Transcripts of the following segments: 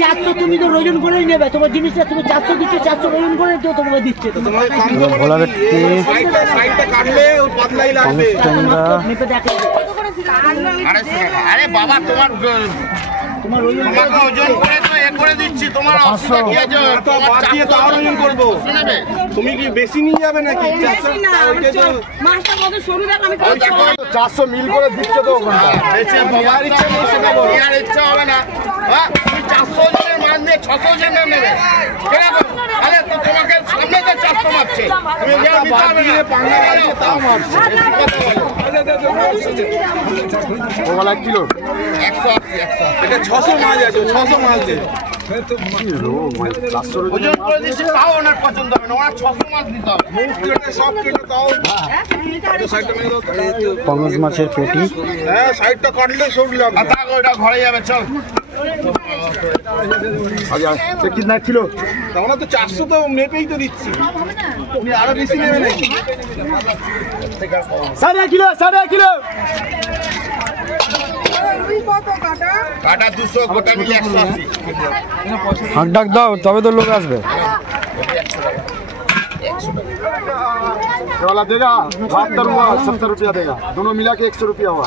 400 তুমি তো ওজন করেই নেবে, তোমার জিনিসটা তুমি 400 দিচ্ছ, 400 ওজন করে তো তোমাকে দিচ্ছে। ভোলা ভেটকি আরে বাবা তোমার ওজন করে তো এ করে দিচ্ছি, তোমার অসুবিধা কি আছে? ওজন করবো, তুমি কি বেশি নিয়ে যাবে নাকি? 400 মিল করে দিচ্ছ তো, ইচ্ছা হবে না। হ্যাঁ, তুমি 400 জনের মাছ নিয়ে 600 জনের নেবে কিরকম? আরে তো তোমাকে সামনে তো 400 মারছে, তুমি নিতে হবে না। তাও মারছে কিলো 180 এটা 600 মাছ আছে, 600 মাছ আছে। ওজন করে দিচ্ছি, তাও ওনার পছন্দ হবে না, ওনার 600 মাছ দিতে হবে। সব কেটে তাও পঙ্গজ মাছের পেটি। হ্যাঁ, সাইডটা কাটলে সরলাম। ওটা ঘরে যাবে, চল। কিনা কিলো আমরা তো 400 তো মেপেই তো দিচ্ছি, তুমি আরো বেশি নেবে নাকি? 1.5 কিলো, 1.5 কিলো কাটা 200, গোটা মিলে 180। হাঁক ডাক দাও, তবে তো লোক আসবে। वाला देगा 72 हुआ, 70 रुपया देगा, दोनों मिला के 100 रुपया हुआ।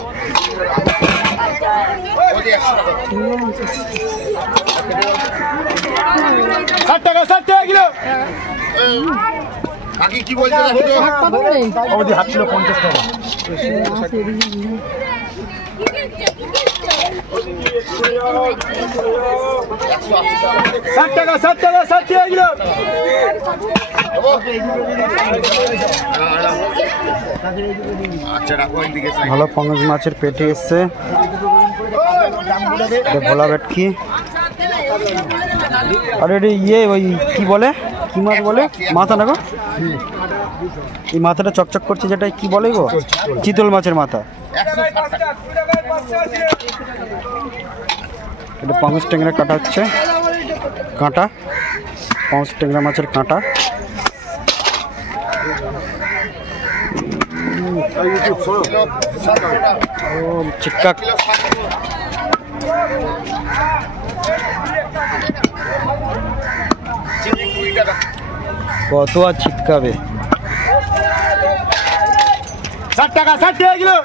60 টাকা, 60 টাকা কিলো। বাকি কি বলছে? ওদি হাফ কিলো 50 টাকা। 60 টাকা, 60 টাকা, 60 টাকা কিলো। ভালো পঙ্গজ মাছের পেটি এসছে, ভোলা ভেটকি। আর এটা ইয়ে ওই কি বলে, কি মাছ বলে? মাথা না গো, এই মাথাটা চকচক করছে, যেটা কি বলে গো? চিতল মাছের মাথা। এটা পঙ্গজ ট্যাংরা কাটা হচ্ছে, কাঁটা পঙ্গজ ট্যাংরা মাছের কাঁটা। চিক্কা কত আর ছিটকাবে? 60 টাকা, 60 টাকা কিলো।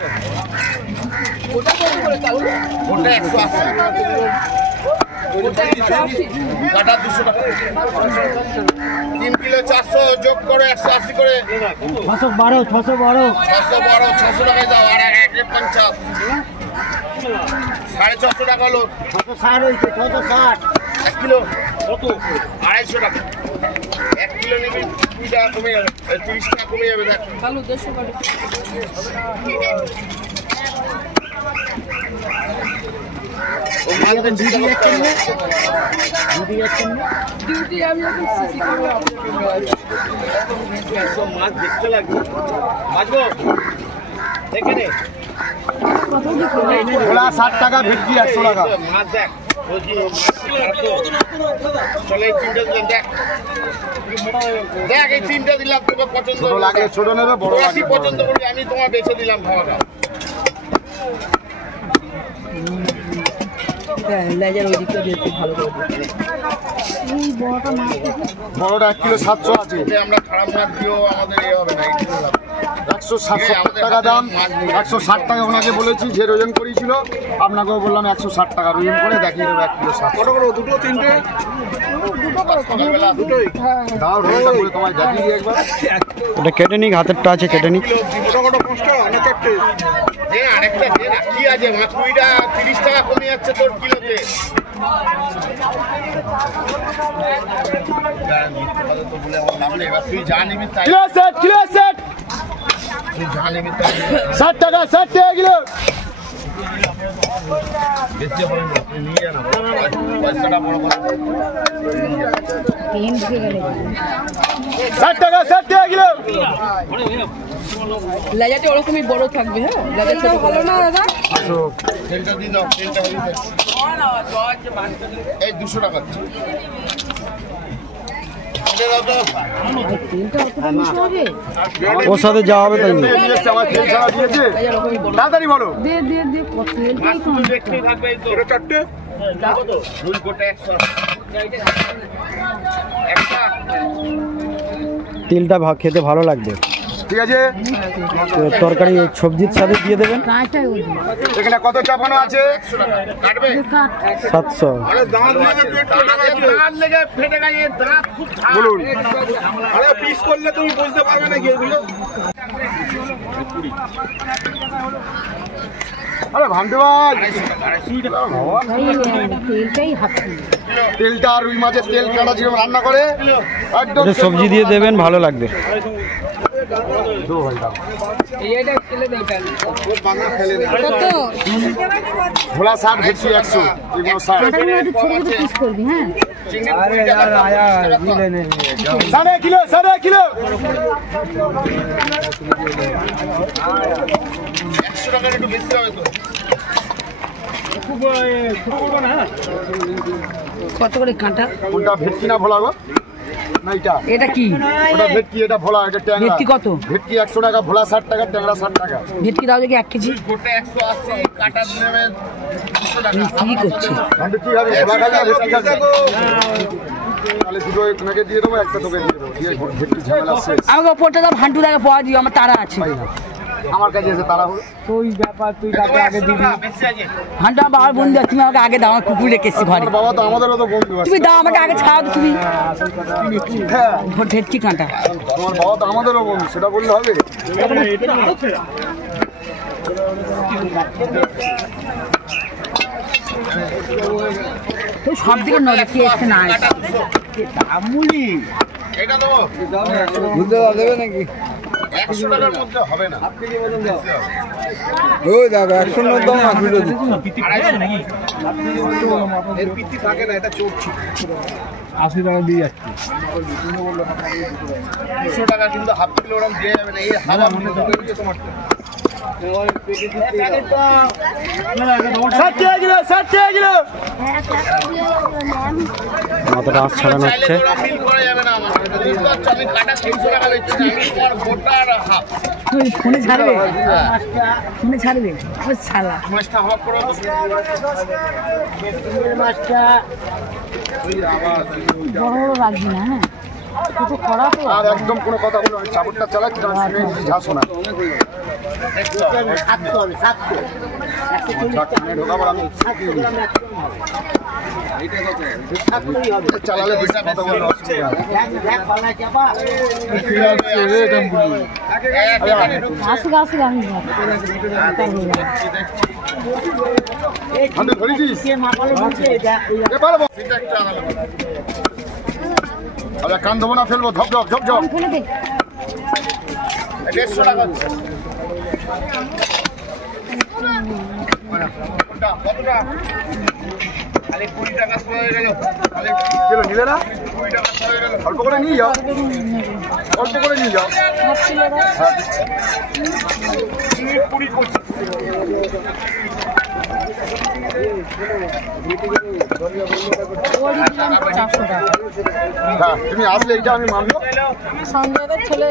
কাটা 200 টাকা, 3 কিলো 400 যোগ করে 180 করে 612 612 600 টাকায় দাও। আর 150 450 টাকা হলো, 660 হইছে, 660 1 কিলো কত? 250 টাকা। 1 কিলো নিবি 2 টাকা কমে যাবে, 30 টাকা কমে যাবে। দেখ ভালো 150 টাকা। মাছ দেখতে লাগবে, বাজবো দেখে নে। 60 টাকা ভেটকি, 100 টাকা মাছ দেখ। চলে এই 3টা দিলাম, দেখ দেখ এই 3টা দিলাম, তোকে পছন্দ ছোট লাগে ছোট নেবে, বড় লাগে পছন্দ করবি, আমি তোমার বেছে দিলাম খাওয়াটা। বড়টা 1 কিলো 700 আছে। আমরা খারাপ মাছ দিও, আমাদের এ হবে না। 170 টাকা দাম, 160 টাকা ওনাকে বলেছি, যে ওজন করেছিল আপনাকেও বললাম 160 টাকা ওজন করে দেখিয়ে দেবো। 1 কিলো 700। দুটো 3টে দাও রোলটা করে তোমায় দেখিয়ে দিই একবার। এটা কেটে নিক, হাতেরটা আছে কেটে নিক। আরেকটা দে না, কি আছে? মাছ 20টা 30 টাকা কমে যাচ্ছে তোর কিলোতে। তুই জানিবি তাই, কিলো সেট, কিলো সেট। তুই জানিবি তাই। 60 টাকা, 60 টাকা কিলো। বেশি হবে না, তুই নিয়ে যা না, পয়সাটা বড় করে। 60 টাকা, 60 টাকা কিলো। লেজাটা ওরকমই বড় থাকবে। হ্যাঁ, লেজা ছোট ভালো না দাদা। তেলটা দিয়ে দাও, তেলটা হয়ে যায়। এই 200 টাকা। ওর সাথে যাওয়া হবে তাই নিয়ে। নিয়ে এসছে, আমার তেল ছাড়া দিয়েছে। তাড়াতাড়ি বলো। তেলটা খেতে ভালো লাগবে। ঠিক আছে, তো তরকারি সবজির সাথে দিয়ে দেবেন। এখানে কত চাপানো আছে? 700। বলুন। আরে ভান্ডে ভাই, তেলটা আর রুই মাছের তেল কাটা যেরকম রান্না করে একদম এটা সবজি দিয়ে দেবেন, ভালো লাগবে। ভোলা 60 ভেটকি 100, এগুলো 60। 1.5 কিলো 1.5 কিলো। 100 টাকার একটু বেশি হবে তো। কত করে কাঁটা? কোনটা ভেটকি না ভোলা গো? না এটা এটা কি? ওটা ভেটকি, এটা ভোলা, এটা ট্যাংরা। ভেটকি কত? ভেটকি 100 টাকা, ভোলা 60 টাকা, ট্যাংরা 60 টাকা। ভেটকি দাও দেখি 1 কেজি। গোটা 180, কাটা নেবে 200 টাকা। কি করছে? ভান্ডে কি হবে? ভোলা খাবে না ভেটকি খাবে? তাহলে দুটো আপনাকে দিয়ে দেবো, একটা তোকে দিয়ে দেবো। দিয়ে ভেটকি ঝামেলা শেষ। আমাকে ওপরটা দাও, ভান্ডু দাকে পাওয়া দিও, আমার তারা আছে। পাই না। আমার কাছে এসে তারা হলো ভান্ডু আমার বাবার বন্ধু আছে, তুমি আমাকে আগে দাও, আমার কুকুর রেখেছি ঘরে। বাবা তো আমাদেরও তো বন্ধু আছে। তুমি দাও আমাকে আগে, ছাড়াও তো তুমি। হ্যাঁ, ভেটকি কাঁটা তোমার বাবা তো আমাদেরও বন্ধু, সেটা বললে হবে? তো সব দিকে নজর কি এসছে না আসছে। এটা দেবো বুঝতে দেবে নাকি? 100 টাকার মধ্যে হবে না। ওই দেখো 100 এর দাম 200 দিচ্ছি। 80 টাকা দিয়ে যাচ্ছি। 200 টাকা কিন্তু হাফ কিলো ওরকম দিয়ে যাবে না। এই হাওয়া মনে ঢুকে গেছে তোমার। 60 টাকা কিলো, 60 টাকা কিলো। মাথাটা আঁচ ছাড়ানো হচ্ছে। মিল করা যাবে না আমার। বুঝতে পারছো, আমি কাটা 300 টাকা দিচ্ছি না, আমি তোমার গোটা আর হাফ। ওই ফোনে ছাড়বে, ফোনে ছাড়বে। ওই শালা মাছটা হাফ করে দাও। মাছটা বড় বড় রাখবি না, হ্যাঁ কিছু করা তো। আর একদম কোনো কথা বলো, আমি চাবুকটা চালাচ্ছি না, শুনে ঝাঁসো না। ঢোকাবার আমি চালালে বেশি কথা বলবো, অসুবিধা নেই। আসুক আসুক, আমি হাতে ধরেছিস? এ পারবো। আরে কান দেবো না, ফেলবো, ধপ ধপ ঝপ ঝপ। ফেলে দে। 150 টাকা হচ্ছে। কতটা? খালি 20 টাকা হয়ে গেল। খালি গেল নিলে না? 20 টাকা হয়ে গেল। অল্প করে নিয়ে যাও, অল্প করে নিয়ে যাও। হ্যাঁ, দিচ্ছি। 20 করছি। হ্যাঁ, তুমি আসলে এইটা আমি মানবো। সঞ্জয়ের ছেলে,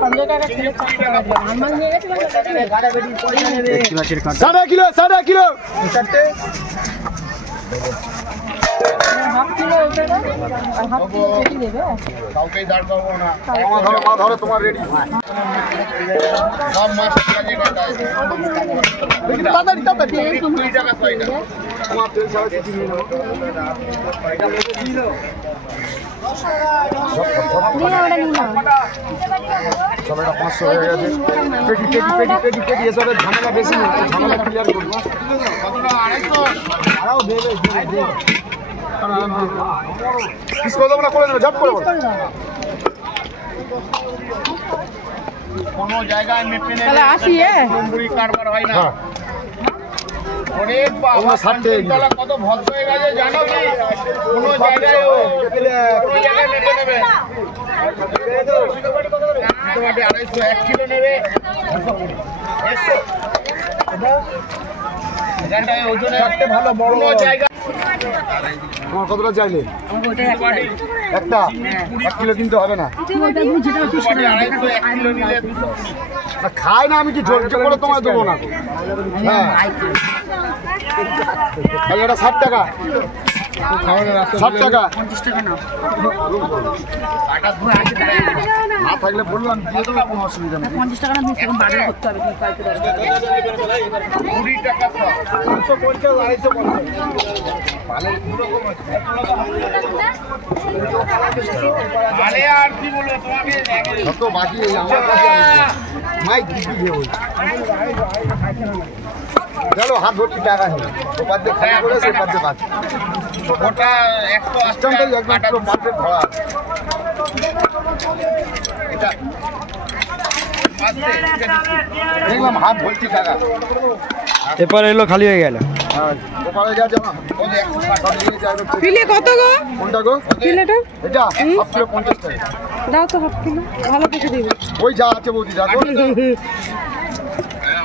সঞ্জয় কাকা ছেলে 400 টাকা দিল। আমার নিয়ে গেছে বলে ভেটকি মাছের কাঁটা 1.5 কিলো, 1.5 কিলো। হাফ কিলো এটা দাও, আর হাফ কিলো ভেটকি দেবে। কাউকেই দাঁড় করবো না। মা ধরো, তোমার রেডি। সব মাছ কাজে কাটা আছে। তাড়াতাড়ি তাড়াতাড়ি। 20 টাকা 6 টাকা। তোমার তেল ছাড়া কিছু নিয়ে নেবো। সব এটা 500 হয়ে গেছে। পেটি এসবের ঝামেলা বেশি নেই, ঝামেলা ক্লিয়ার করবো। কতটা? 250? পিস করে দেবো না, করে দেবো, ঝপ করে দেবো। কোনো জায়গায় মেপে নেবে। তাহলে আসি, তন্দুরি কারবার হয় না। হ্যাঁ, অনেক বাবা, আমরা 60 টাকা কিলো। তলা কত ভদ্র হয়ে গেছে জানো কি? কোনো জায়গায় মেপে নেবে। তোমাকে 250, 1 কিলো নেবে 150। এখানটায় ওজনে ভালো বড় জায়গা। তোমার কতটা চাইলে? একটা 1 কিলো কিনতে হবে না। খায় না, আমি কি জোর করে তোমায় দেবো না? হ্যাঁ, এটা 60 টাকা। 60 টাকা না থাকলে বললাম দিয়ে দেবো, কোনো অসুবিধা নেই। 50 টাকা না, বাজার করতে হবে। 20 টাকা আরে আর কি বলবো তোমাকে, যত বাকি আমার কাছে মাইক দিবি ওই চলো হাত ভর্তি টাকা নেই, ওপার দিয়ে খালি করে সেপার দিয়ে বাকি ওটা 180 একদম পুরো মার্কেট ভরা। এটা দেখলাম হাত ভর্তি টাকা। এরপর এলো খালি হয়ে গেল। ওপারে গেছে না কিলো কত গো? কোনটা গো? কিলোটা এটা হাফ কিলো 50 টাকা। দাও তো হাফ কিলো, ভালো দেখে দিবে। ওই যা আছে বৌদি দেখো,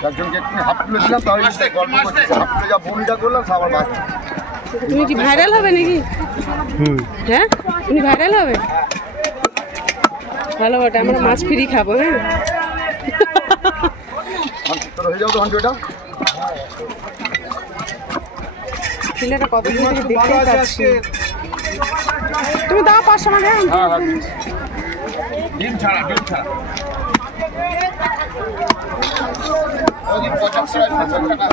একজনকে একটু হাফ কিলো দিলাম, তাহলে গল্প করছে হাফ কিলো যা বনিটা করলাম সবার বাকি। তুমি কি ভাইরাল হবে নাকি? হ্যাঁ, তুমি ভাইরাল হবে? ভালো বটে, আমরা মাছ ফ্রি খাবো। হ্যাঁ, তোর হয়ে যাও তো ঘন্টা। কিলোটা কত দিন থেকে দেখতে পাচ্ছি। তুমি দাও 500 টাকা। হ্যাঁ হ্যাঁ ডিম ছাড়া ওই 50 টাকা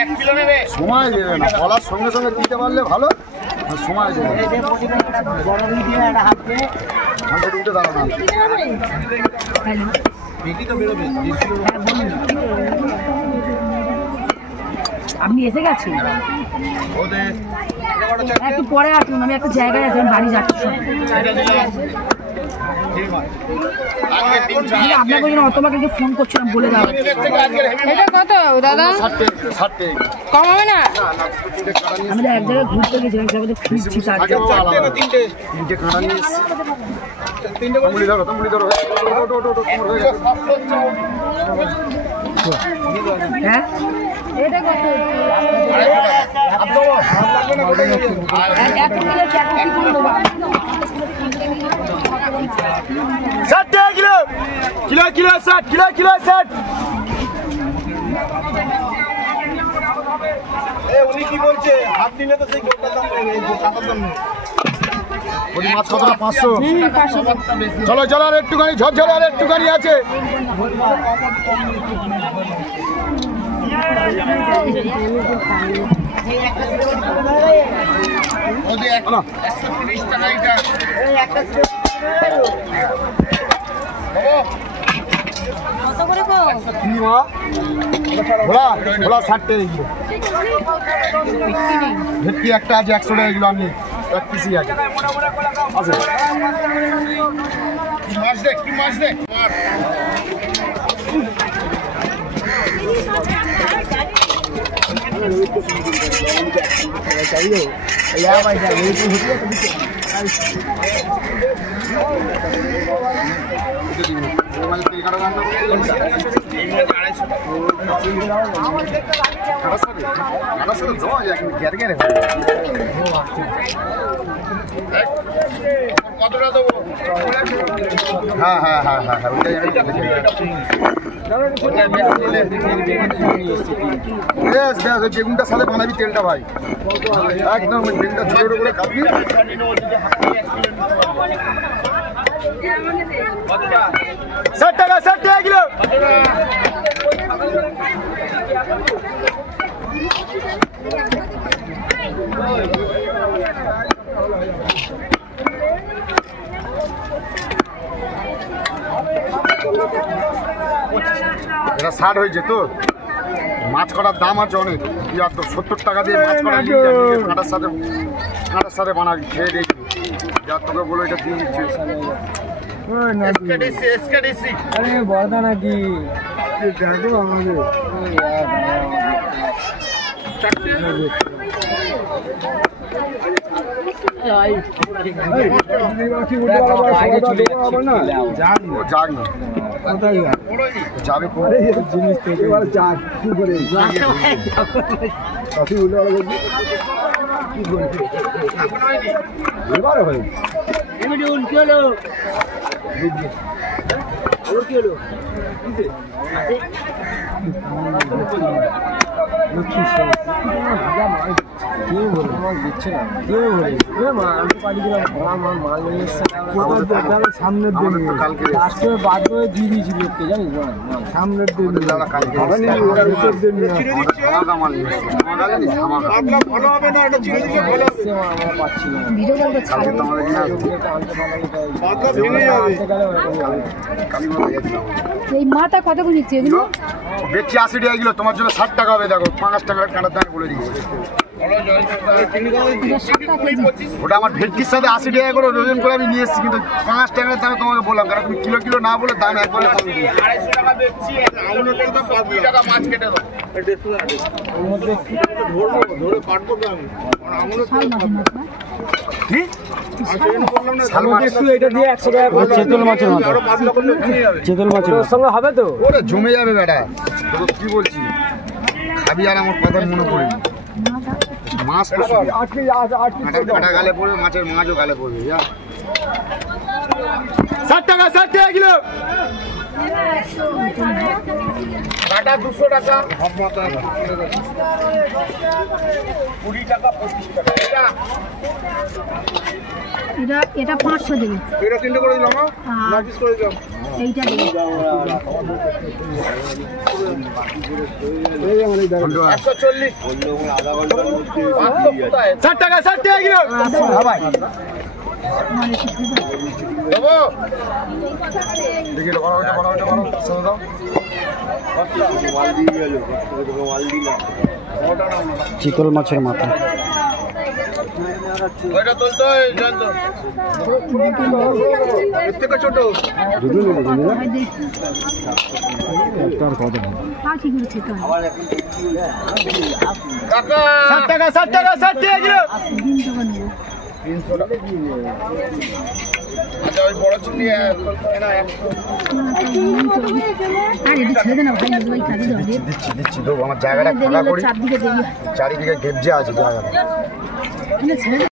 1 কিলো নেবে। সময় দেবে না, বলার সঙ্গে সঙ্গে দিতে পারলে ভালো, আর সময় দেবে না। ঘন্টা দুটো দাঁড়ানো আপনি এসে গেছেন? একটু পরে আসুন, আমি একটা জায়গায় আছি, আমি বাড়ি যাচ্ছি। আপনাকে যেন অতবাকে ফোন করছিলাম বলে দাও। এটা কত দাদা? 60 কম হবে না? আমি এক জায়গায় ঘুরতে গেছিলাম, সেখানে ফিরছি তার জন্য। তিনটে কাঁটা নিয়ে এসছি। তুমুলি ধরো হ্যাঁ, এটা কত? 1 কিলো 4 কিলো দেবো। 60 টাকা কিলো, কিলো 60, কিলো 60। উনি কি বলছে? হাত দিলে তো সেই গোটার দাম নেবে, কাটার দাম নেই। ওই মাছ কতটা? 500। চলো আর একটুখানি ঝরঝরে, আর একটুখানি আছে। ওদের 130 টাকা এটা। কত করে গো? কি মা? ভোলা 60 টাকা কিলো। ভেটকি একটা আছে 100 টাকা কিলো, আমি 1 পিসই আছে। কি মাছ দে কতটা দেবো? হ্যাঁ বেগুনটার সাথে বানাবি তেলটা ভাই, একদম বেগুনটা ছোট করে কাটবি। 60 টাকা কিলো। এটা 60 হয়েছে তো। মাছ করার দাম আছে অনেক, 70 টাকা দিয়ে মাছ করা নিয়ে যাবি, কাঁটার সাথে বানাবি, খেয়ে দেখবি। যা তোকে বলো এটা দিয়ে দিচ্ছি। আরে বড়দা নাকি? যাক না যাবে জিনিস থেকে এবারে হয় কি হলো কি হলো সামনের দিন দিয়ে দিয়েছি লোককে জানিস সামনের দিন এই মাথা কত করে নিচ্ছে এগুলো? বেচছি 80 টাকা কিলো, তোমার জন্য 60 টাকা হবে। দেখো 5 টাকার কাঁটার দাম বলে দিয়েছি। ওটা আমার ভেটকির সাথে 80 টাকা করে ওজন করে আমি নিয়ে এসেছি, কিন্তু 5 টাকার দামে তোমাকে বললাম, কারণ তুমি কিলো কিলো না বলে দাম একবারে কম দিই। 250 টাকা বেচছি, 20 টাকা মাছ কেটে দাও। চেতল মাছের মাথা, চেতল মাছের সঙ্গে হবে তো ওরে জমে যাবে বেটা। তোকে কি বলছি, খাবি আর আমার কথা মনে পড়ে মাছ তো কাটা গালে পড়বে, মাছের মাছও গালে পড়বে। 60 টাকা কিলো, কাটা 200 টাকা, 20 টাকা, 25 টাকা। এটা 500 দেবে। এটা 3টে করে দিলাম, না পিস করে দিলাম। এইটা দেবে। 140, 60 টাকা কিলো। দেবো দেখি বড় শোনো দাও। চিতল মাছের মাথা, ওইটা তুলতে হয়, জানতো এর থেকে ছোট। কাকা 60 টাকা কিলো। আচ্ছা ওই বড় চিংড়ি আর এটা ছেড়ে দে না ভাই, ভাই কাজে যাবে। দিচ্ছি দেবো। আমার জায়গাটা ফাঁকা করি, চারদিকে দেবে। চারিদিকে গেবজে আছে জায়গাটা। ছেড়ে দে।